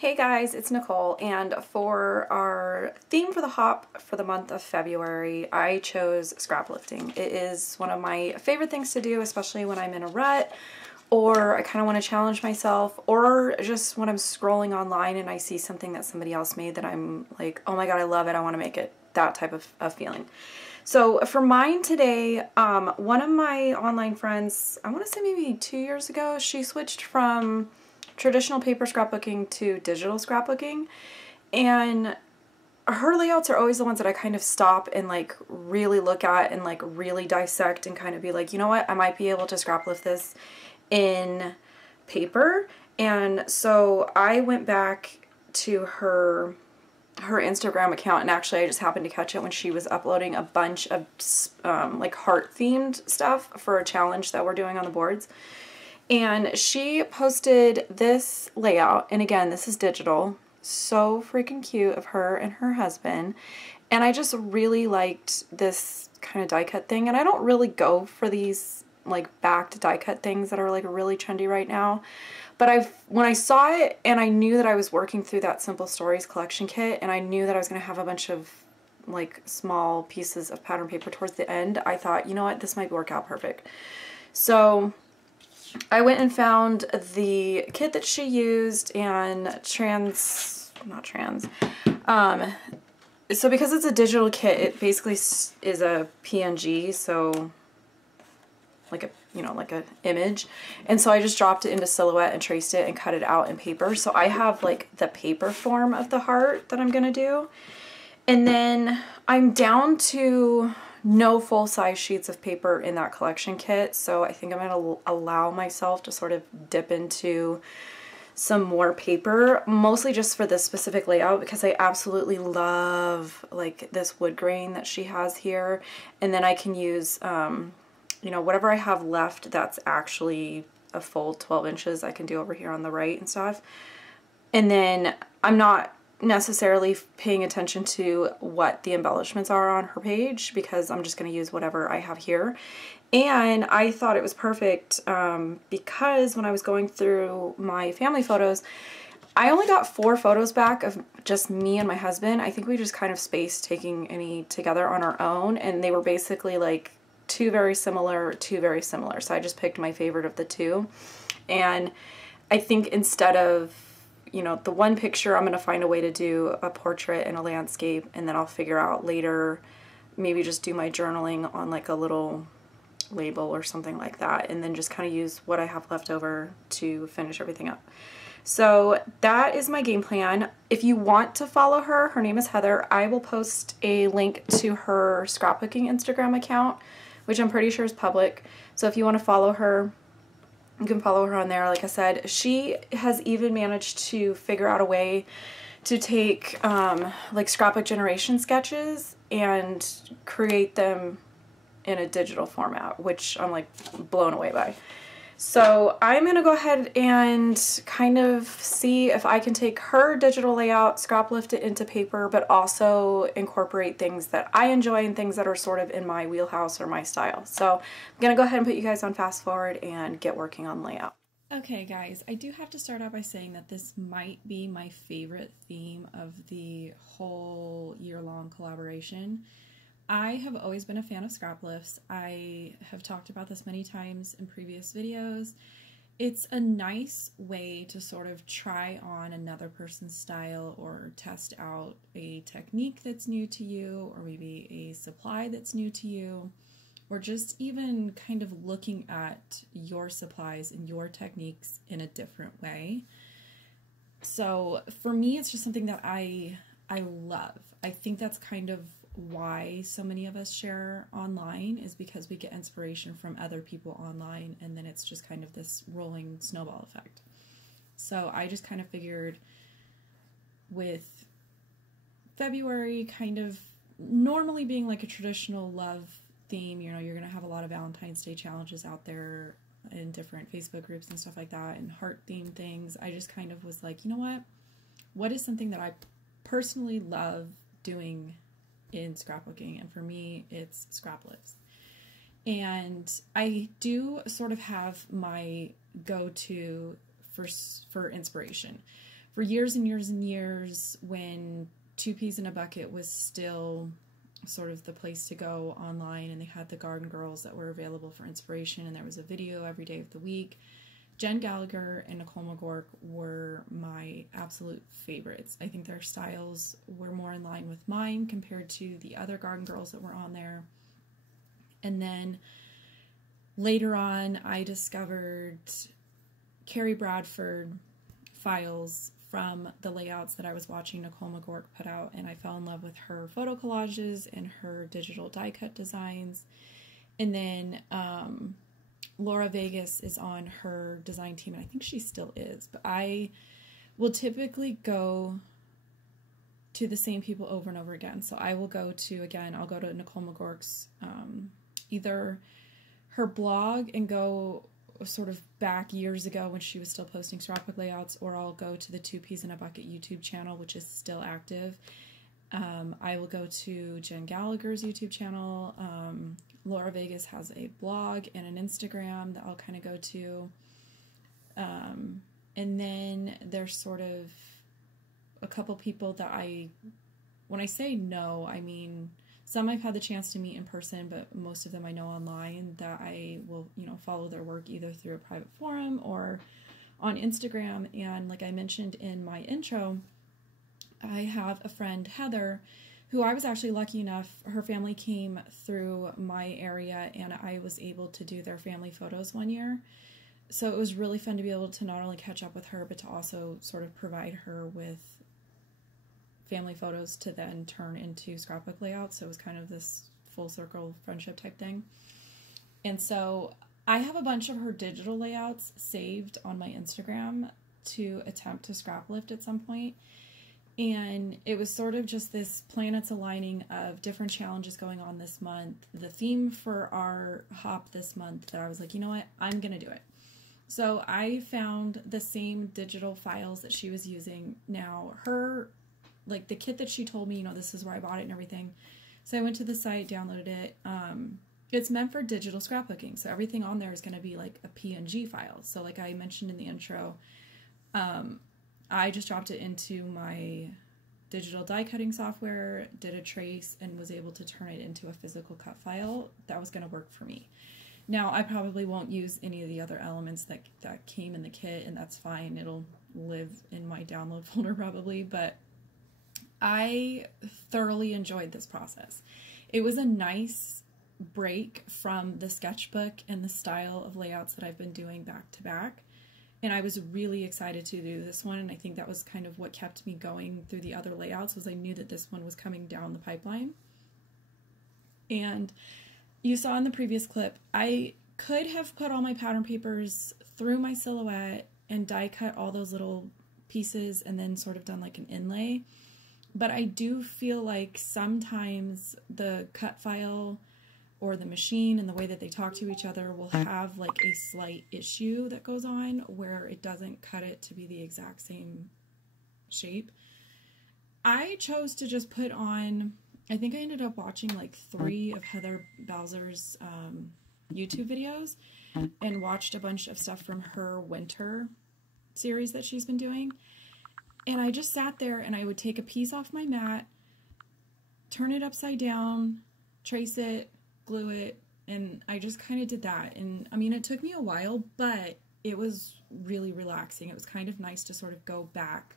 Hey guys, it's Nicole, and for our theme for the hop for the month of February, I chose scraplifting. It is one of my favorite things to do, especially when I'm in a rut, or I kind of want to challenge myself, or just when I'm scrolling online and I see something that somebody else made that I'm like, oh my god, I love it, I want to make it, that type of feeling. So for mine today, one of my online friends, I want to say maybe 2 years ago, she switched from traditional paper scrapbooking to digital scrapbooking, and her layouts are always the ones that I kind of stop and like really look at and like really dissect and kind of be like, you know what, I might be able to scraplift this in paper. And so I went back to her Instagram account, and actually I just happened to catch it when she was uploading a bunch of like heart themed stuff for a challenge that we're doing on the boards. And she posted this layout, and again, this is digital. So freaking cute of her and her husband. And I just really liked this kind of die cut thing. And I don't really go for these like backed die cut things that are like really trendy right now. But when I saw it, and I knew that I was working through that Simple Stories collection kit, and I knew that I was going to have a bunch of like small pieces of pattern paper towards the end, I thought, you know what, this might work out perfect. So I went and found the kit that she used, and so because it's a digital kit, it basically is a PNG, so like a, you know, like an image. And so I just dropped it into Silhouette and traced it and cut it out in paper. So I have like the paper form of the heart that I'm gonna do. And then I'm down to no full-size sheets of paper in that collection kit, so I think I'm going to allow myself to sort of dip into some more paper, mostly just for this specific layout because I absolutely love like this wood grain that she has here. And then I can use, you know, whatever I have left that's actually a full 12 inches I can do over here on the right and stuff. And then I'm not necessarily paying attention to what the embellishments are on her page because I'm just going to use whatever I have here. And I thought it was perfect because when I was going through my family photos, I only got 4 photos back of just me and my husband. I think we just kind of spaced taking any together on our own, and they were basically like two very similar. So I just picked my favorite of the two. And I think instead of, you know, the one picture, I'm going to find a way to do a portrait and a landscape, and then I'll figure out later, maybe just do my journaling on like a little label or something like that, and then just kind of use what I have left over to finish everything up. So that is my game plan. If you want to follow her, her name is Heather. I will post a link to her scrapbooking Instagram account, which I'm pretty sure is public. So if you want to follow her, you can follow her on there. Like I said, she has even managed to figure out a way to take like scrapbook generation sketches and create them in a digital format, which I'm like blown away by. So I'm gonna go ahead and kind of see if I can take her digital layout, scraplift it into paper, but also incorporate things that I enjoy and things that are sort of in my wheelhouse or my style. So I'm gonna go ahead and put you guys on fast forward and get working on layout. Okay guys, I do have to start out by saying that this might be my favorite theme of the whole year-long collaboration. I have always been a fan of scrap lifts. I have talked about this many times in previous videos. It's a nice way to sort of try on another person's style or test out a technique that's new to you, or maybe a supply that's new to you, or just even kind of looking at your supplies and your techniques in a different way. So for me, it's just something that I love. I think that's kind of why so many of us share online, is because we get inspiration from other people online, and then it's just kind of this rolling snowball effect. So I just kind of figured with February kind of normally being like a traditional love theme, you know, you're going to have a lot of Valentine's Day challenges out there in different Facebook groups and stuff like that, and heart themed things. I just kind of was like, you know what is something that I personally love doing in scrapbooking? And for me, it's scrap lifts. And I do sort of have my go-to for inspiration. for years and years and years, when Two Peas in a Bucket was still sort of the place to go online, and they had the Garden Girls that were available for inspiration, and there was a video every day of the week, Jen Gallagher and Nicole McGork were my absolute favorites. I think their styles were more in line with mine compared to the other Garden Girls that were on there. And then later on, I discovered Carrie Bradford files from the layouts that I was watching Nicole McGork put out, and I fell in love with her photo collages and her digital die cut designs. And then Laura Vegas is on her design team, and I think she still is, but I will typically go to the same people over and over again. So I will go to, again, I'll go to Nicole McGork's, either her blog and go sort of back years ago when she was still posting scrapbook layouts, or I'll go to the Two Peas in a Bucket YouTube channel, which is still active. I will go to Jen Gallagher's YouTube channel. Laura Vegas has a blog and an Instagram that I'll kind of go to. And then there's sort of a couple people that when I say no, I mean, some I've had the chance to meet in person, but most of them I know online, that I will, follow their work either through a private forum or on Instagram. And like I mentioned in my intro, I have a friend, Heather, who I was actually lucky enough, her family came through my area and I was able to do their family photos one year. So it was really fun to be able to not only catch up with her, but to also sort of provide her with family photos to then turn into scrapbook layouts. So it was kind of this full circle friendship type thing. And so I have a bunch of her digital layouts saved on my Instagram to attempt to scrap lift at some point. And it was sort of just this planets aligning of different challenges going on this month. The theme for our hop this month that I was like, you know what, I'm going to do it. So I found the same digital files that she was using. Now her, like the kit that she told me, this is where I bought it and everything. So I went to the site, downloaded it. It's meant for digital scrapbooking. So everything on there is going to be like a PNG file. So like I mentioned in the intro, I just dropped it into my digital die cutting software, did a trace, and was able to turn it into a physical cut file that was going to work for me. Now, I probably won't use any of the other elements that came in the kit, and that's fine. It'll live in my download folder probably, but I thoroughly enjoyed this process. It was a nice break from the sketchbook and the style of layouts that I've been doing back to back. And I was really excited to do this one, and I think that was kind of what kept me going through the other layouts, was I knew that this one was coming down the pipeline. And you saw in the previous clip, I could have put all my pattern papers through my silhouette and die cut all those little pieces and then sort of done like an inlay. But I do feel like sometimes the cut file or the machine and the way that they talk to each other will have like a slight issue that goes on where it doesn't cut it to be the exact same shape. I chose to just put on, I think I ended up watching like 3 of Heather Bowser's YouTube videos and watched a bunch of stuff from her winter series that she's been doing. And I just sat there and I would take a piece off my mat, turn it upside down, trace it, glue it, and I just kind of did that. And I mean, it took me a while, but it was really relaxing. It was kind of nice to sort of go back,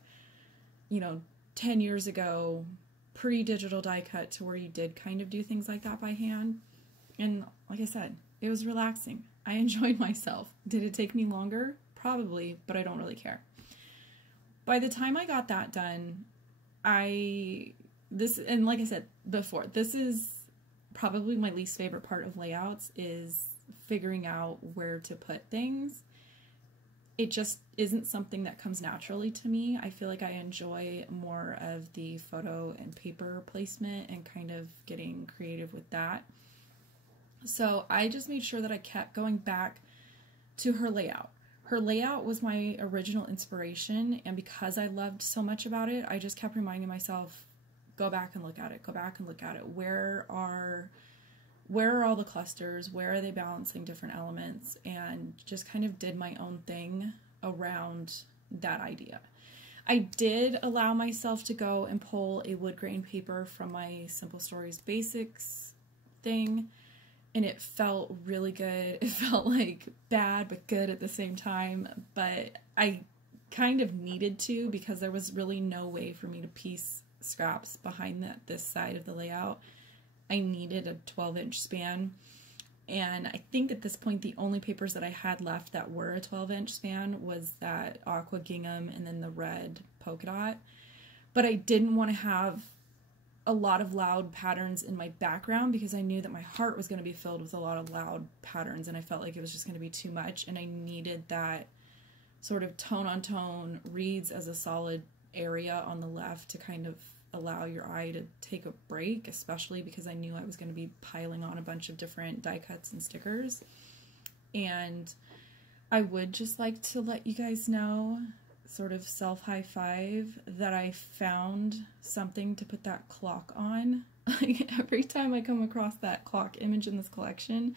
10 years ago, pre-digital die cut, to where you did kind of do things like that by hand. And like I said, it was relaxing. I enjoyed myself. Did it take me longer? Probably, but I don't really care. By the time I got that done, and like I said before, this is probably my least favorite part of layouts, is figuring out where to put things. It just isn't something that comes naturally to me. I feel like I enjoy more of the photo and paper placement and kind of getting creative with that. So I just made sure that I kept going back to her layout. Her layout was my original inspiration, and because I loved so much about it, I just kept reminding myself, go back and look at it, go back and look at it. Where are all the clusters? Where are they balancing different elements? And just kind of did my own thing around that idea. I did allow myself to go and pull a wood grain paper from my Simple Stories Basics thing, and it felt really good. It felt like bad but good at the same time, but I kind of needed to because there was really no way for me to piece scraps behind this side of the layout. I needed a 12-inch span, and I think at this point the only papers that I had left that were a 12-inch span was that aqua gingham and then the red polka dot. But I didn't want to have a lot of loud patterns in my background because I knew that my heart was going to be filled with a lot of loud patterns, and I felt like it was just going to be too much, and I needed that sort of tone on tone reads as a solid area on the left to kind of allow your eye to take a break, especially because I knew I was going to be piling on a bunch of different die cuts and stickers. And I would just like to let you guys know, sort of self high five, that I found something to put that clock on. Like every time I come across that clock image in this collection,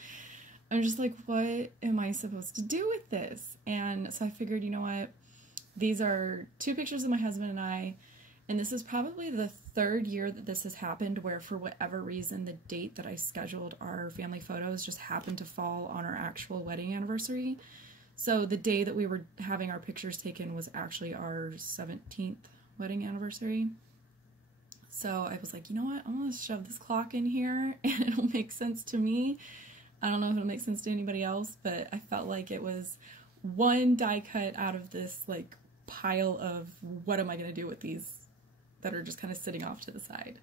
I'm just like, what am I supposed to do with this? And so I figured, you know what? These are 2 pictures of my husband and I, and this is probably the 3rd year that this has happened where for whatever reason the date that I scheduled our family photos just happened to fall on our actual wedding anniversary. So the day that we were having our pictures taken was actually our 17th wedding anniversary. So I was like, you know what? I'm going to shove this clock in here and it'll make sense to me. I don't know if it'll make sense to anybody else, but I felt like it was one die cut out of this like pile of what am I going to do with these that are just kind of sitting off to the side.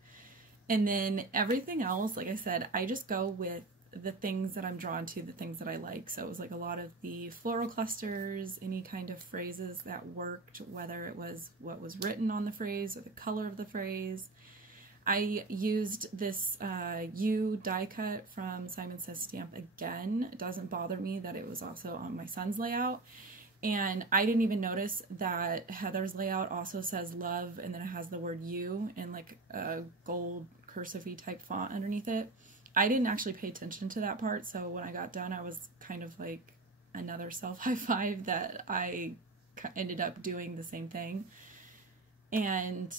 And then everything else, like I said, I just go with the things that I'm drawn to, the things that I like. So it was like a lot of the floral clusters, any kind of phrases that worked, whether it was what was written on the phrase or the color of the phrase. I used this U die cut from Simon Says Stamp again. It doesn't bother me that it was also on my son's layout. And I didn't even notice that Heather's layout also says love, and then it has the word you in like a gold cursive-y type font underneath it. I didn't actually pay attention to that part, so when I got done, I was kind of like another self-high five that I ended up doing the same thing. And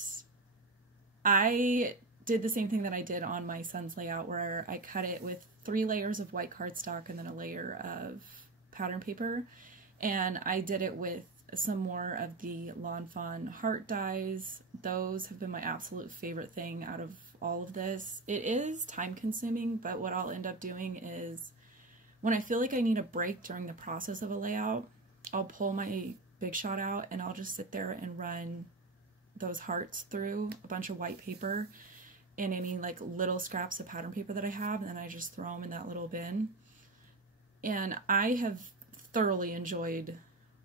I did the same thing that I did on my son's layout, where I cut it with 3 layers of white cardstock and then a layer of pattern paper. And I did it with some more of the Lawn Fawn heart dies. Those have been my absolute favorite thing out of all of this. It is time consuming, but what I'll end up doing is when I feel like I need a break during the process of a layout, I'll pull my Big Shot out and I'll just sit there and run those hearts through a bunch of white paper and any like little scraps of pattern paper that I have, and then I just throw them in that little bin. And I have thoroughly enjoyed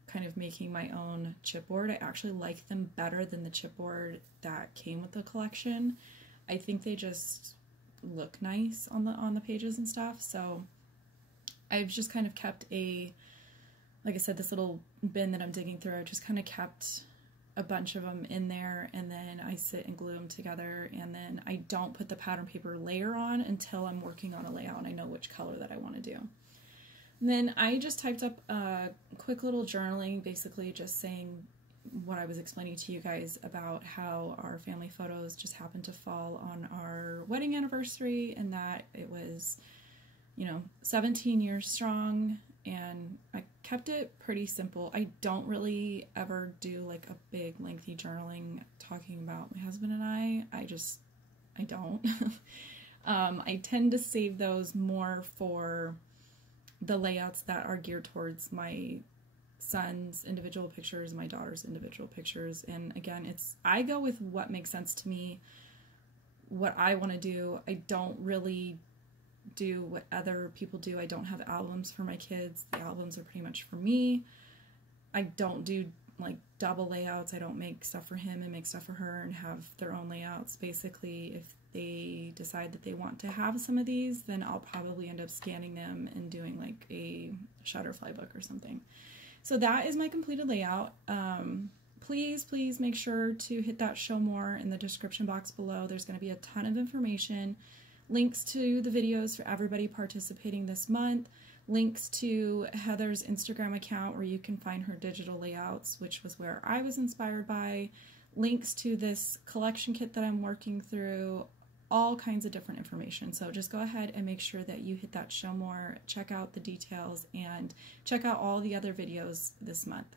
kind of making my own chipboard. I actually like them better than the chipboard that came with the collection. I think they just look nice on the pages and stuff. So I've just kind of kept like I said, this little bin that I'm digging through, I've just kind of kept a bunch of them in there, and then I sit and glue them together, and then I don't put the pattern paper layer on until I'm working on a layout and I know which color that I want to do. And then I just typed up a quick little journaling, basically just saying what I was explaining to you guys about how our family photos just happened to fall on our wedding anniversary, and that it was, 17 years strong, and I kept it pretty simple. I don't really ever do like a big lengthy journaling talking about my husband and I don't. I tend to save those more for the layouts that are geared towards my son's individual pictures, my daughter's individual pictures. And again, I go with what makes sense to me, what I want to do. I don't really do what other people do. I don't have albums for my kids. The albums are pretty much for me. I don't do like double layouts. I don't make stuff for him and make stuff for her and have their own layouts. Basically, if they decide that they want to have some of these, then I'll probably end up scanning them and doing like a Shutterfly book or something. So that is my completed layout. Please make sure to hit that show more in the description box below. There's going to be a ton of information links to the videos for everybody participating this month, links to Heather's Instagram account where you can find her digital layouts, which was where I was inspired by, links to this collection kit that I'm working through, all kinds of different information. So just go ahead and make sure that you hit that show more, check out the details, and check out all the other videos this month.